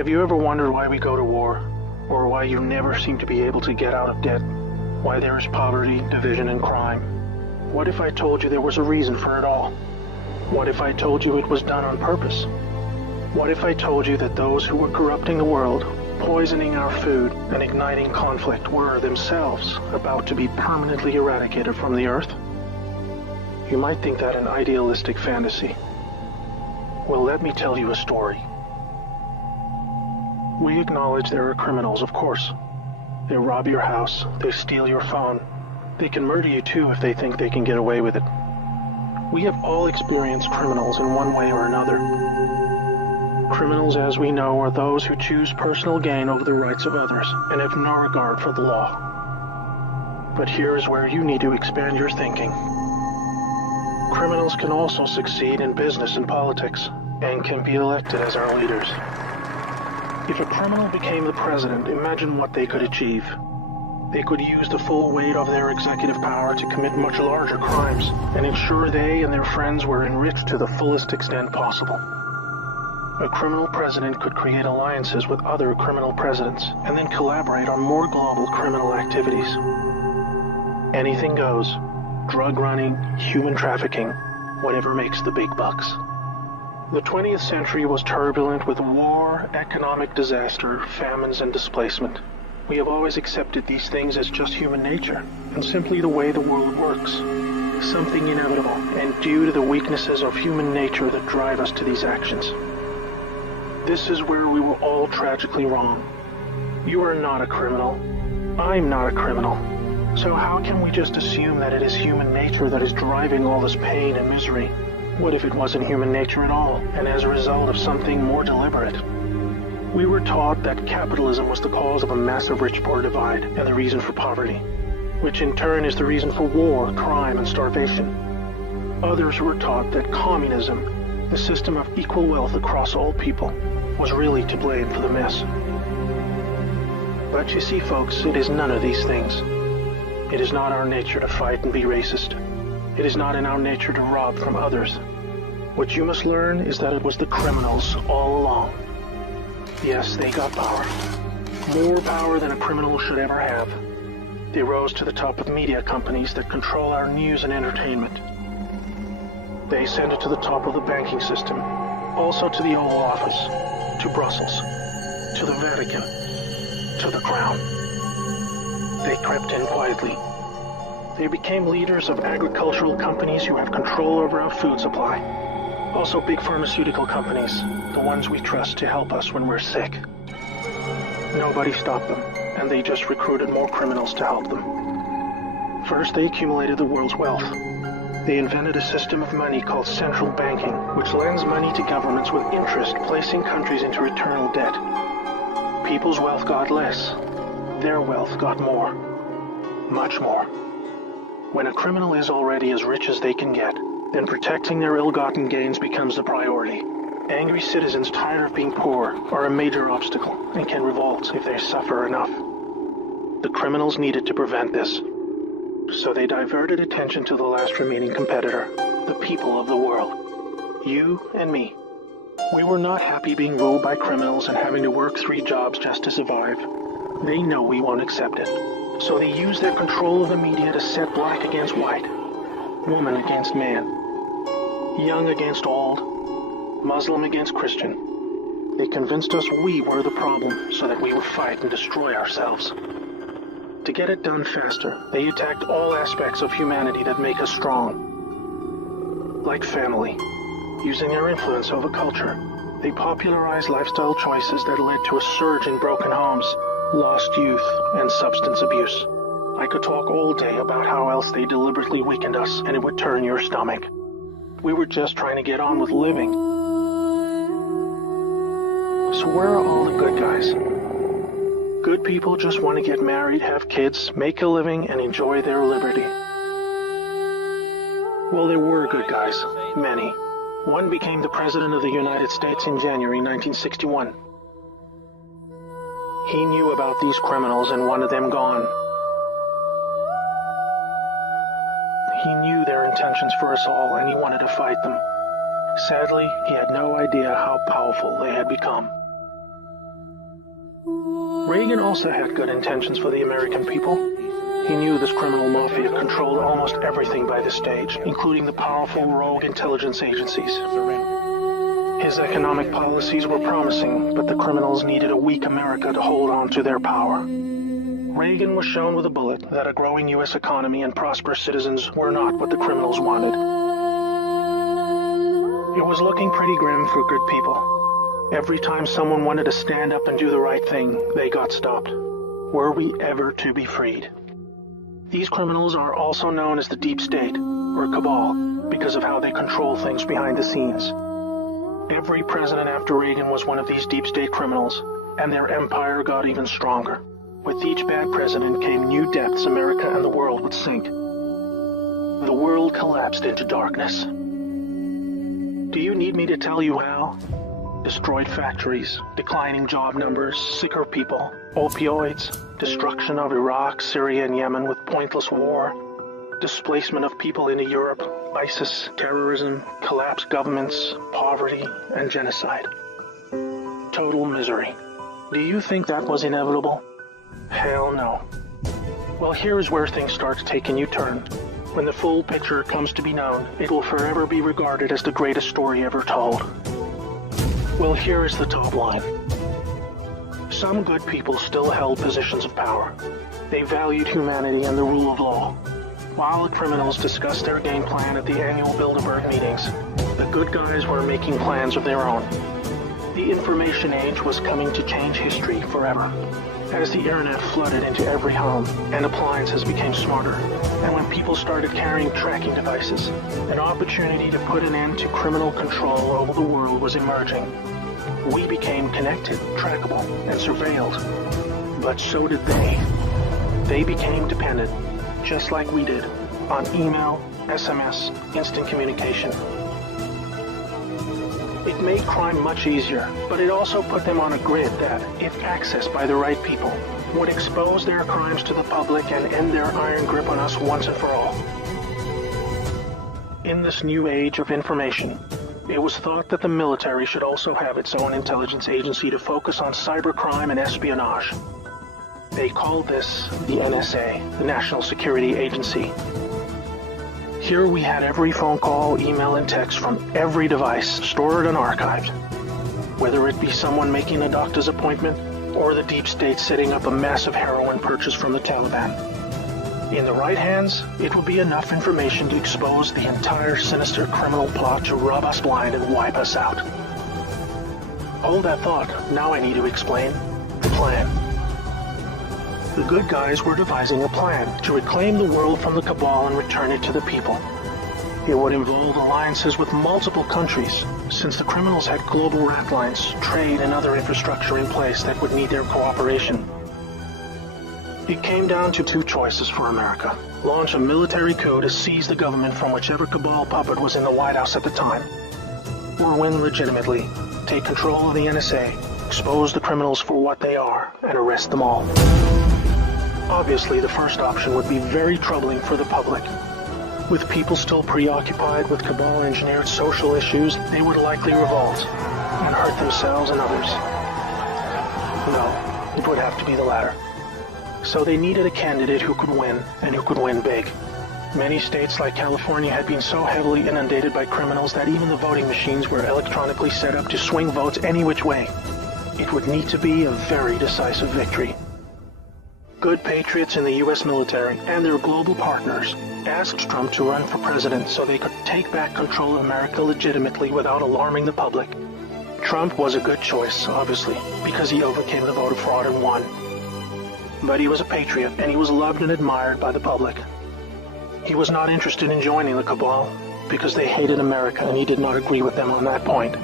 Have you ever wondered why we go to war? Or why you never seem to be able to get out of debt? Why there is poverty, division, and crime? What if I told you there was a reason for it all? What if I told you it was done on purpose? What if I told you that those who were corrupting the world, poisoning our food, and igniting conflict were themselves about to be permanently eradicated from the earth? You might think that an idealistic fantasy. Well, let me tell you a story. We acknowledge there are criminals, of course. They rob your house, they steal your phone. They can murder you too if they think they can get away with it. We have all experienced criminals in one way or another. Criminals, as we know, are those who choose personal gain over the rights of others and have no regard for the law. But here is where you need to expand your thinking. Criminals can also succeed in business and politics and can be elected as our leaders. If a criminal became the president, imagine what they could achieve. They could use the full weight of their executive power to commit much larger crimes and ensure they and their friends were enriched to the fullest extent possible. A criminal president could create alliances with other criminal presidents and then collaborate on more global criminal activities. Anything goes. Drug running, human trafficking, whatever makes the big bucks. The 20th century was turbulent with war, economic disaster, famines, and displacement. We have always accepted these things as just human nature, and simply the way the world works. Something inevitable, and due to the weaknesses of human nature that drive us to these actions. This is where we were all tragically wrong. You are not a criminal. I'm not a criminal. So how can we just assume that it is human nature that is driving all this pain and misery? What if it wasn't human nature at all, and as a result of something more deliberate? We were taught that capitalism was the cause of a massive rich-poor divide and the reason for poverty, which in turn is the reason for war, crime, and starvation. Others were taught that communism, the system of equal wealth across all people, was really to blame for the mess. But you see, folks, it is none of these things. It is not our nature to fight and be racist. It is not in our nature to rob from others. What you must learn is that it was the criminals all along. Yes, they got power. More power than a criminal should ever have. They rose to the top of media companies that control our news and entertainment. They ascended to the top of the banking system, also to the Oval Office, to Brussels, to the Vatican, to the Crown. They crept in quietly. They became leaders of agricultural companies who have control over our food supply. Also big pharmaceutical companies, the ones we trust to help us when we're sick. Nobody stopped them, and they just recruited more criminals to help them. First, they accumulated the world's wealth. They invented a system of money called central banking, which lends money to governments with interest, placing countries into eternal debt. People's wealth got less. Their wealth got more. Much more. When a criminal is already as rich as they can get, then protecting their ill-gotten gains becomes the priority. Angry citizens tired of being poor are a major obstacle and can revolt if they suffer enough. The criminals needed to prevent this. So they diverted attention to the last remaining competitor, the people of the world. You and me. We were not happy being ruled by criminals and having to work 3 jobs just to survive. They know we won't accept it. So they use their control of the media to set black against white, woman against man, young against old, Muslim against Christian. They convinced us we were the problem so that we would fight and destroy ourselves. To get it done faster, they attacked all aspects of humanity that make us strong. Like family, using their influence over culture, they popularized lifestyle choices that led to a surge in broken homes, lost youth, and substance abuse. I could talk all day about how else they deliberately weakened us, and it would turn your stomach. We were just trying to get on with living. So where are all the good guys? Good people just want to get married, have kids, make a living, and enjoy their liberty. Well, there were good guys. Many. One became the President of the United States in January 1961. He knew about these criminals and wanted them gone. He knew their intentions for us all, and he wanted to fight them. Sadly, he had no idea how powerful they had become. Reagan also had good intentions for the American people. He knew this criminal mafia controlled almost everything by this stage, including the powerful rogue intelligence agencies. His economic policies were promising, but the criminals needed a weak America to hold on to their power. Reagan was shown with a bullet that a growing U.S. economy and prosperous citizens were not what the criminals wanted. It was looking pretty grim for good people. Every time someone wanted to stand up and do the right thing, they got stopped. Were we ever to be freed? These criminals are also known as the Deep State, or Cabal, because of how they control things behind the scenes. Every president after Reagan was one of these Deep State criminals, and their empire got even stronger. With each bad president came new depths America and the world would sink. The world collapsed into darkness. Do you need me to tell you how? Destroyed factories, declining job numbers, sicker people, opioids, destruction of Iraq, Syria, and Yemen with pointless war, displacement of people into Europe, ISIS, terrorism, collapsed governments, poverty, and genocide. Total misery. Do you think that was inevitable? Hell no. Well, here is where things start to take a new turn. When the full picture comes to be known, it will forever be regarded as the greatest story ever told. Well, here is the top line. Some good people still held positions of power. They valued humanity and the rule of law. While the criminals discussed their game plan at the annual Bilderberg meetings, the good guys were making plans of their own. The information age was coming to change history forever. As the internet flooded into every home and appliances became smarter, and when people started carrying tracking devices, an opportunity to put an end to criminal control over the world was emerging. We became connected, trackable, and surveilled. But so did they. They became dependent, just like we did, on email, SMS, instant communication. It made crime much easier, but it also put them on a grid that, if accessed by the right people, would expose their crimes to the public and end their iron grip on us once and for all. In this new age of information, it was thought that the military should also have its own intelligence agency to focus on cybercrime and espionage. They called this the NSA, the National Security Agency. Here we had every phone call, email, and text from every device stored and archived. Whether it be someone making a doctor's appointment, or the Deep State setting up a massive heroin purchase from the Taliban. In the right hands, it would be enough information to expose the entire sinister criminal plot to rob us blind and wipe us out. Hold that thought. Now I need to explain the plan. The good guys were devising a plan to reclaim the world from the cabal and return it to the people. It would involve alliances with multiple countries, since the criminals had global rat lines, trade, and other infrastructure in place that would need their cooperation. It came down to two choices for America. Launch a military coup to seize the government from whichever cabal puppet was in the White House at the time. Or win legitimately, take control of the NSA, expose the criminals for what they are, and arrest them all. Obviously, the first option would be very troubling for the public. With people still preoccupied with cabal-engineered social issues, they would likely revolt and hurt themselves and others. No, it would have to be the latter. So they needed a candidate who could win, and who could win big. Many states like California had been so heavily inundated by criminals that even the voting machines were electronically set up to swing votes any which way. It would need to be a very decisive victory. Good patriots in the U.S. military and their global partners asked Trump to run for president so they could take back control of America legitimately without alarming the public. Trump was a good choice, obviously, because he overcame the voter fraud and won. But he was a patriot, and he was loved and admired by the public. He was not interested in joining the cabal, because they hated America and he did not agree with them on that point.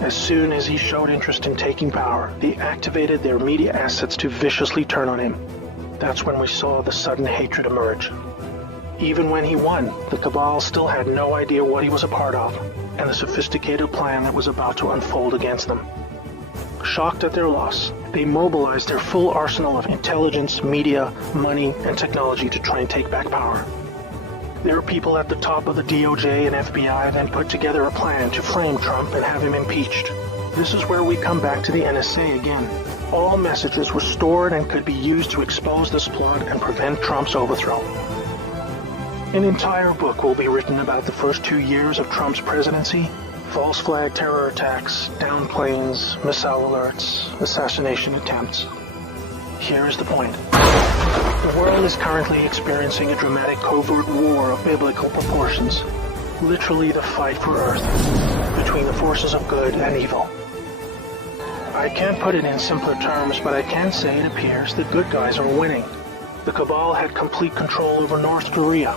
As soon as he showed interest in taking power, they activated their media assets to viciously turn on him. That's when we saw the sudden hatred emerge. Even when he won, the cabal still had no idea what he was a part of, and the sophisticated plan that was about to unfold against them. Shocked at their loss, they mobilized their full arsenal of intelligence, media, money, and technology to try and take back power. Their people at the top of the DOJ and FBI then put together a plan to frame Trump and have him impeached. This is where we come back to the NSA again. all messages were stored and could be used to expose this plot and prevent Trump's overthrow. An entire book will be written about the first 2 years of Trump's presidency: false flag terror attacks, downed planes, missile alerts, assassination attempts. Here is the point. The world is currently experiencing a dramatic covert war of biblical proportions. Literally the fight for Earth, between the forces of good and evil. I can't put it in simpler terms, but I can say it appears the good guys are winning. The cabal had complete control over North Korea.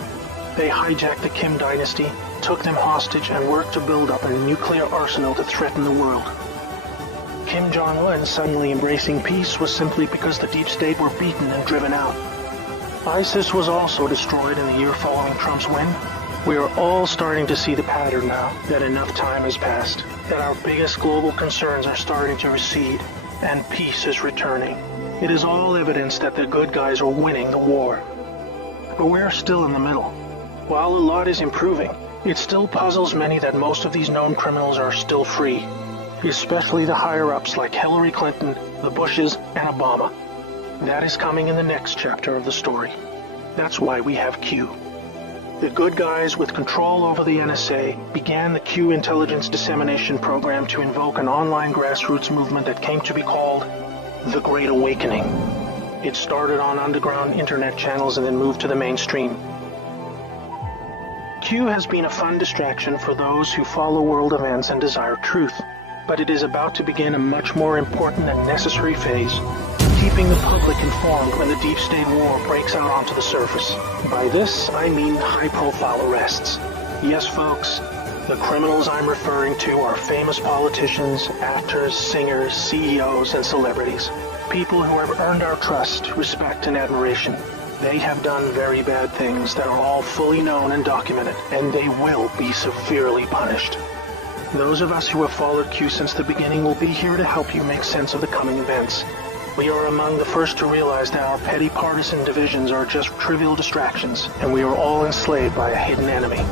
They hijacked the Kim dynasty, took them hostage, and worked to build up a nuclear arsenal to threaten the world. Kim Jong-un suddenly embracing peace was simply because the deep state were beaten and driven out. ISIS was also destroyed in the year following Trump's win. We are all starting to see the pattern now, that enough time has passed, that our biggest global concerns are starting to recede, and peace is returning. It is all evidence that the good guys are winning the war. But we're still in the middle. While a lot is improving, it still puzzles many that most of these known criminals are still free, especially the higher-ups like Hillary Clinton, the Bushes, and Obama. That is coming in the next chapter of the story. That's why we have Q. The good guys with control over the NSA began the Q intelligence dissemination program to invoke an online grassroots movement that came to be called the Great Awakening. It started on underground internet channels and then moved to the mainstream. Q has been a fun distraction for those who follow world events and desire truth, but it is about to begin a much more important and necessary phase: keeping the public informed when the deep state war breaks out onto the surface. By this, I mean high-profile arrests. Yes, folks, the criminals I'm referring to are famous politicians, actors, singers, CEOs, and celebrities. People who have earned our trust, respect, and admiration. They have done very bad things that are all fully known and documented, and they will be severely punished. Those of us who have followed Q since the beginning will be here to help you make sense of the coming events. We are among the first to realize that our petty partisan divisions are just trivial distractions, and we are all enslaved by a hidden enemy.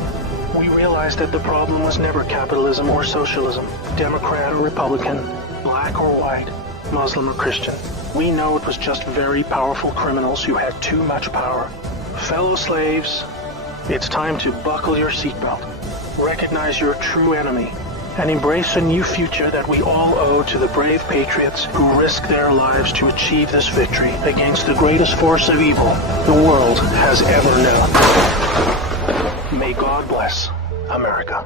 We realize that the problem was never capitalism or socialism, Democrat or Republican, black or white, Muslim or Christian. We know it was just very powerful criminals who had too much power. Fellow slaves, it's time to buckle your seatbelt, recognize your true enemy, and embrace a new future that we all owe to the brave patriots who risked their lives to achieve this victory against the greatest force of evil the world has ever known. May God bless America.